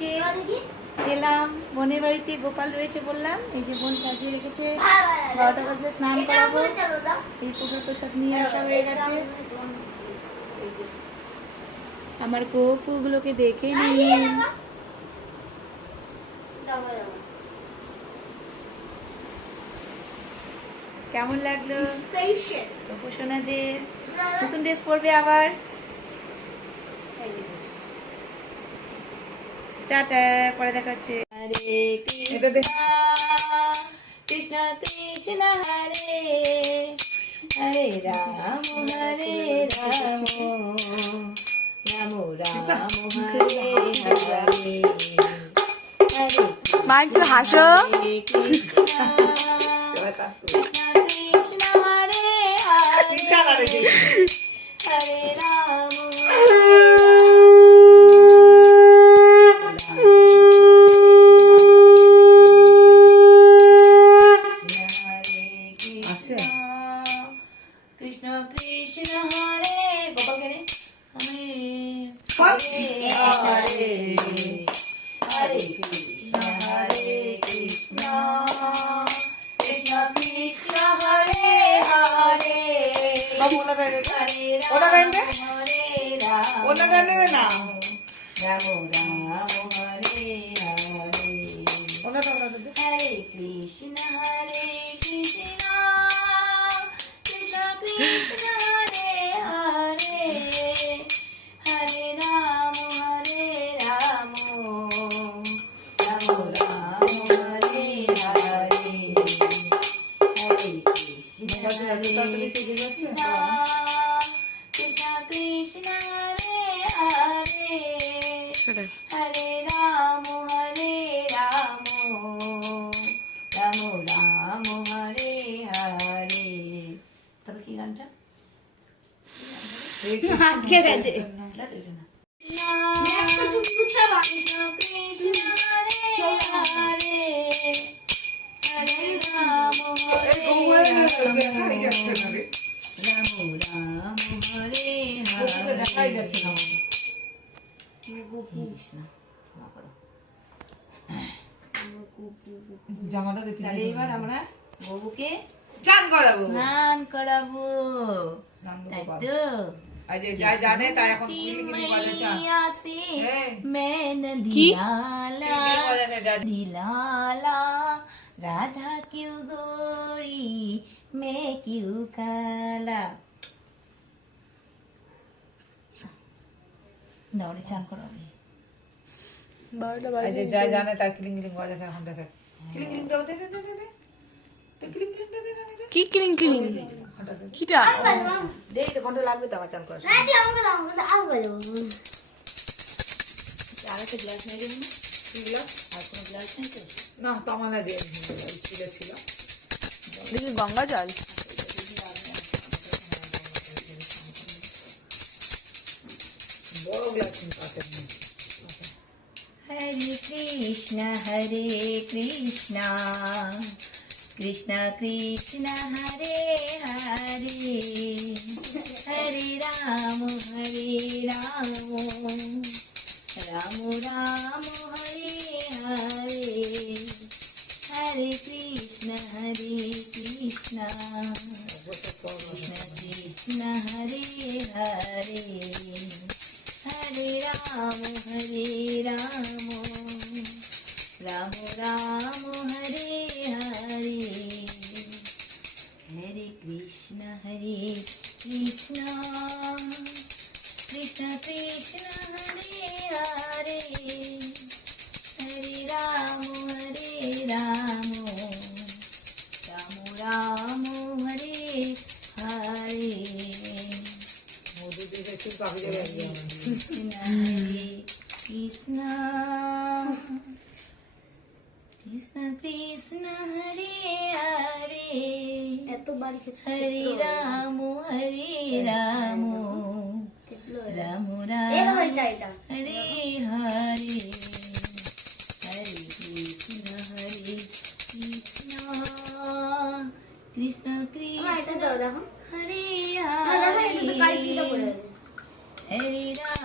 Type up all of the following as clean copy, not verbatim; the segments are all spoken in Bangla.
যে এলাম বোনের বাড়িতে, গোপাল রয়েছে বললাম, এই যে বোন সাজিয়ে রেখেছে, 12টা বাজলে স্নান করাবো। এই প্রসাদ প্রসাদ নিয়ে আসা হয়ে গেছে। আমার গোপুগুলোকে দেখে নিন। কেমন লাগলো গোপসোনাদের? নতুন ড্রেস পরবে আবার। টাটা, পরে দেখা হচ্ছে। হরে কৃষ্ণ কৃষ্ণ কৃষ্ণ হরে হরে রাম হরে রাম রাম রাম হরে হরে হরে মা একটু হাসো। কৃষ্ণ কৃষ্ণ হরে হরে হরে রাম কৃষ্ণ কৃষ্ণ হরে গোপাল কে হরে হরে হরে কৃষ্ণ কৃষ্ণ কৃষ্ণ কৃষ্ণ হরে হরে হরে রাম হরে রাম রাম রাম হরে হরে হরে কৃষ্ণ কৃষ্ণ কৃষ্ণ কৃষ্ণ হরে হরে হরে রাম রাম রাম হরে হরে হরে কৃষ্ণ কৃষ্ণ কৃষ্ণ হরে হরে হরে রাম রাম রাম হরে হরে। তবে কি গানটা আটকে গেছে। কৃষ্ণ হরে হরে হরে রাম রাম রাম হরে হরে কৃষ্ণ। তাহলে এবার আমরা গবুকে স্নান করাবো, তাই তো? জানে তাই এখন ढिलाला राधा क्यों गोरी मैं क्यों काला। দৌড়ে চান করাবে। যা জানে তার ক্লিং ক্লিং বাজাতে এখন দেখে ক্লিং ক্লিং দাও দে দে দে দে ক্লিং ক্লিং দে দে দে কি ক্লিং ক্লিং কিটা দেই তো ঘন্টা লাগবে তো আমার চান করার। আরেকটা গ্লাস নিয়ে যাবেন না? আর কোনো গ্লাস নেই তো? না তো আমাদের ছিল দেখি গঙ্গা জল। বড় গ্লাস পাতে हरे कृष्ण कृष्ण कृष्ण हरे हरे हरे राम राम राम हरे हरे हरे कृष्ण कृष्ण कृष्ण हरे हरे हरे राम राम राम हरे हरे हरे कृष्ण कृष्ण कृष्ण हरे हरे हरे राम राम राम हरे हरे মধু দিয়ে একটু কাপড় দিয়ে कृष्ण हरे कृष्ण कृष्ण कृष्ण हरे हरे हरे राम राम राम राम हरे हरे हरे कृष्ण कृष्ण कृष्ण हरे हरे हरे राम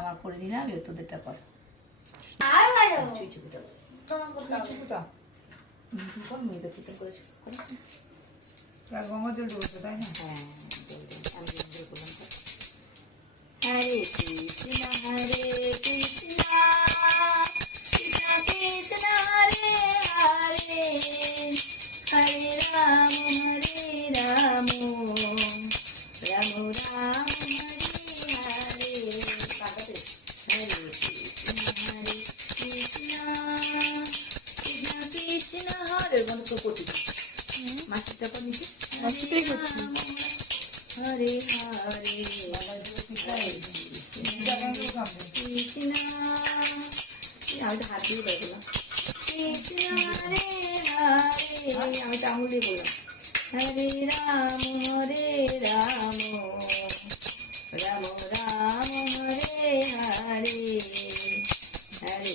আমার করে দিলাম, এবার তোদেরটা কর। চুই চুকুটা চুকুটা তুই কর, মেয়েটা কি করেছে? গঙ্গা জল দেবো তো, তাই না? হ্যাঁ, আমি করে করলাম। হরে কৃষ্ণ হরে কৃষ্ণ কৃষ্ণ কৃষ্ণ হরে হরে হরে রাম রাম রাম হরে হরে। হরে কৃষ্ণ কৃষ্ণ কৃষ্ণ হরে বন্ধ করতে মাসিটা করে নিচ্ছি। মাসিটাই করছি। হরে হরে কৃষ্ণ, আমি তো হাত দিয়ে বললাম কৃষ্ণ হরে হরে, আমি তো আঙুল দিয়ে বললাম হরে রাম রাম রাম হরে হরে হরে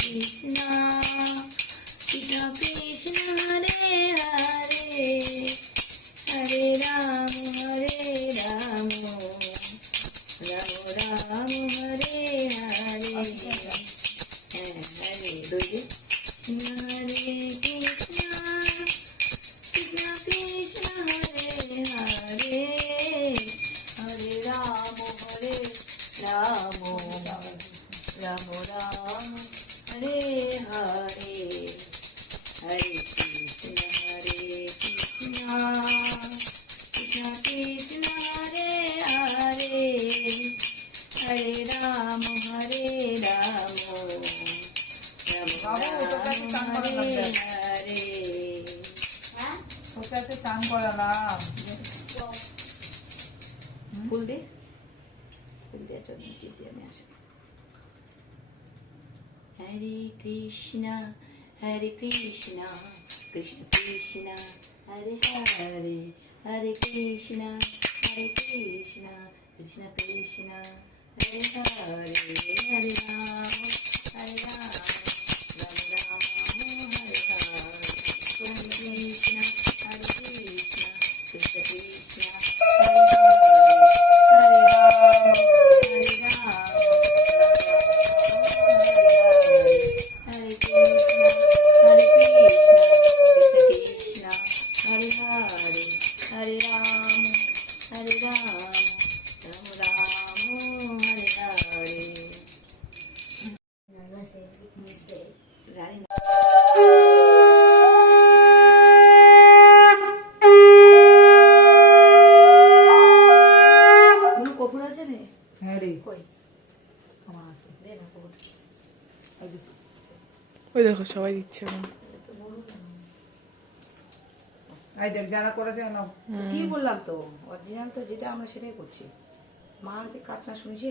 কৃষ্ণ কৃষ্ণ কৃষ্ণ হরে হরে হরে রাম রাম রাম হরে হরে হরে দোলে হরে কৃষ্ণ কৃষ্ণ কৃষ্ণ হরে হরে হরে রাম রাম রাম হরে হরে হরে কৃষ্ণ কৃষ্ণ কৃষ্ণ কৃষ্ণ হরে হরে হরে রাম রাম রাম হরে হরে। ওটাতে চান করালাম। ফুল দে, ফুল দিয়ে চল টিপ দিয়ে নিয়ে আসে। হরে কৃষ্ণ কৃষ্ণ কৃষ্ণ হরে হরে হরে কৃষ্ণ কৃষ্ণ কৃষ্ণ কৃষ্ণ হরে হরে হরে রাম রাম রাম রাম হরে হরে হরে কৃষ্ণ কৃষ্ণ কৃষ্ণ কৃষ্ণ হরে হরে হরে রাম হরে কৃষ্ণ কৃষ্ণ কৃষ্ণ হরে হরে হরে রাম রাম রাম হরে হরে। রানী কোনো কপুর আছে রে? হ্যাঁ রে, কই আমার আছে। দে না কপুর। এই যে, ওই দেখো সবাই দিচ্ছে এখন। এই দেখ যারা করেছে না, কি বললাম তো, অরিজিনাল তো যেটা আমরা সেটাই করছি। মা যে কাটনা শুনছে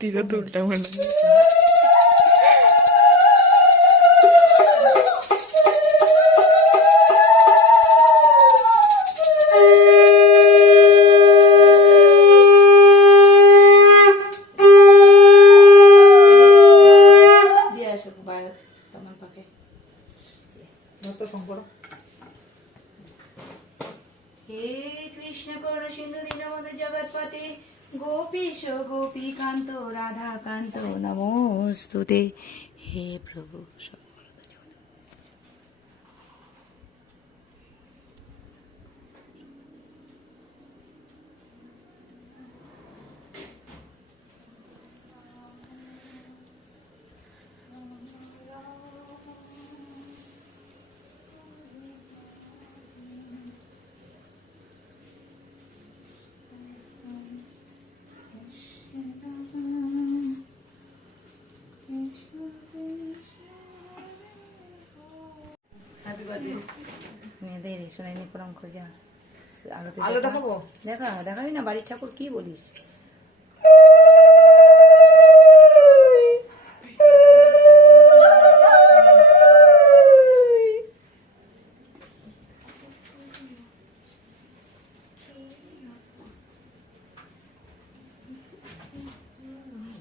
দিদা তো উল্টা মনে হয়। দিয়ে আসো বাইরে তোমার পাখে। যত শঙ্কর হে কৃষ্ণ করুণ সিন্ধু দীনবন্ধু জগৎপতে গোপীশ গোপীকান্ত রাধাকান্ত নমস্তুতে। হে প্রভু মেয়েদের শোনাইনি প্রণাম খোঁজা আলো দেখাবো। দেখাবি না বাড়ির ঠাকুর, কি বলিস?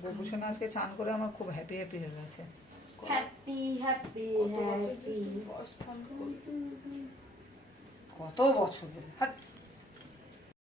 গোপুষণ আজকে চান করে আমার খুব হ্যাপি হয়ে গেছে। হ্যাপি হ্যাপি কত বছর ধরে। হাট।